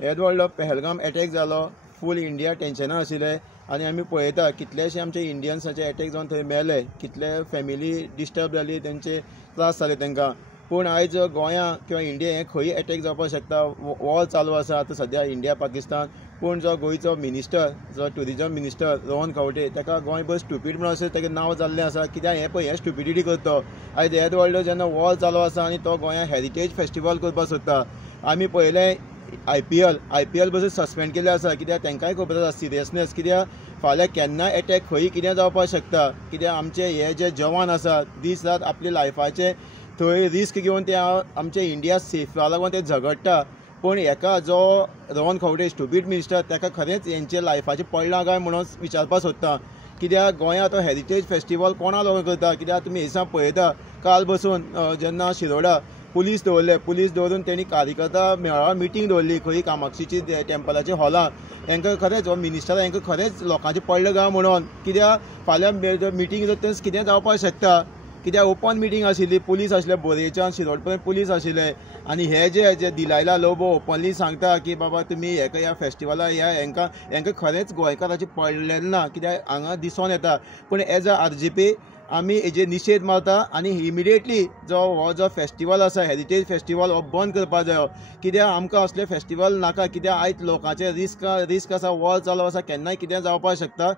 येद व्हडलो पहलगाम अटॅक जालो, फूल इंडिया टेन्शनां आशिल्लें आनी आमी पळयता कितलेशे आमचे इंडियन्साचे अटॅक जावन थंय मेले, कितले फॅमिली डिस्टर्ब जाली, तेंचे त्रास जाले तांकां. पूण आयज गोंयां किंवा इंडिया हें खंय अटॅक जावपाक शकता. वॉर चालू आसा आतां सद्या इंडिया पाकिस्तान. पूण जो गोंयचो मिनिस्टर, जो ट्युरिजम मिनिस्टर रोहन खंवटे, ताका गोंयभर स्टुपीड म्हणून अशें ताचें नांव जाल्लें आसा. कित्याक हें पळय, हें स्टुपिडिटी करता. आयज येद व्हडलो जेन्ना वॉर चालू आसा आनी तो गोंयां हेरिटेज फेस्टिवल करपाक सोदता. आमी पळयलें आयपीएल बसून सस्पेंड केल्ले आसा, कित्याक तांकांय खबर आसा सिरियसनेस. कित्याक फाल्यां केन्नाय अटॅक खंय कितें जावपाक शकता. कित्याक आमचे हे जे जवान आसा दीस रात आपल्या लायफाचे थंय रिस्क घेवन ते आमचे इंडिया सेफा लागून ते झगडटा. पूण हेका जो रोहन खंवटे स्टुपीड मिनिस्टर, ताका खरेंच हेंचे लायफाचें पडलां काय म्हणून विचारपाक सोदता. कित्याक गोंयांत तो हेरिटेज फेस्टिवल कोणा लागून करता. कित्याक तुमी हें दिसा पळयता काल बसून जेन्ना शिरोडा पुलीस दवरून तेणी कार्यकर्ता मेळावा मिटींग दवरली खंय कामाक्षीची टेंपलाच्या हॉलांत. तांकां खरेंच हो मिनिस्टर हांकां खरेंच लोकांचें पडलें काय म्हणून. कित्याक फाल्यां मिटींग थंय कितें जावपाक शकता. कित्याक ओपन मिटींग आशिल्ली, पुलीस आशिल्ले बोरयेच्यान शिरोड पर्यंत पुलीस आशिल्ले. आनी हे जे दिलायला लोबो ओपनली सांगता की बाबा तुमी हेका ह्या फेस्टिवलाक ह्या हेंकां खरेंच गोंयकारांचें पडलेलें ना, कित्याक हांगा दिसून येता. पूण एज अ आरजीपी आमी हेजे निशेध मारता आनी इमिडिएटली हो जो फेस्टिवल आसा हेरिटेज फेस्टिवल हो बंद करपाक जायो. कित्याक आमकां असले फेस्टिवल नाका. कित्याक आयज लोकांचे रिस्क आसा, वॉर चालू आसा, केन्नाय कितें जावपाक शकता.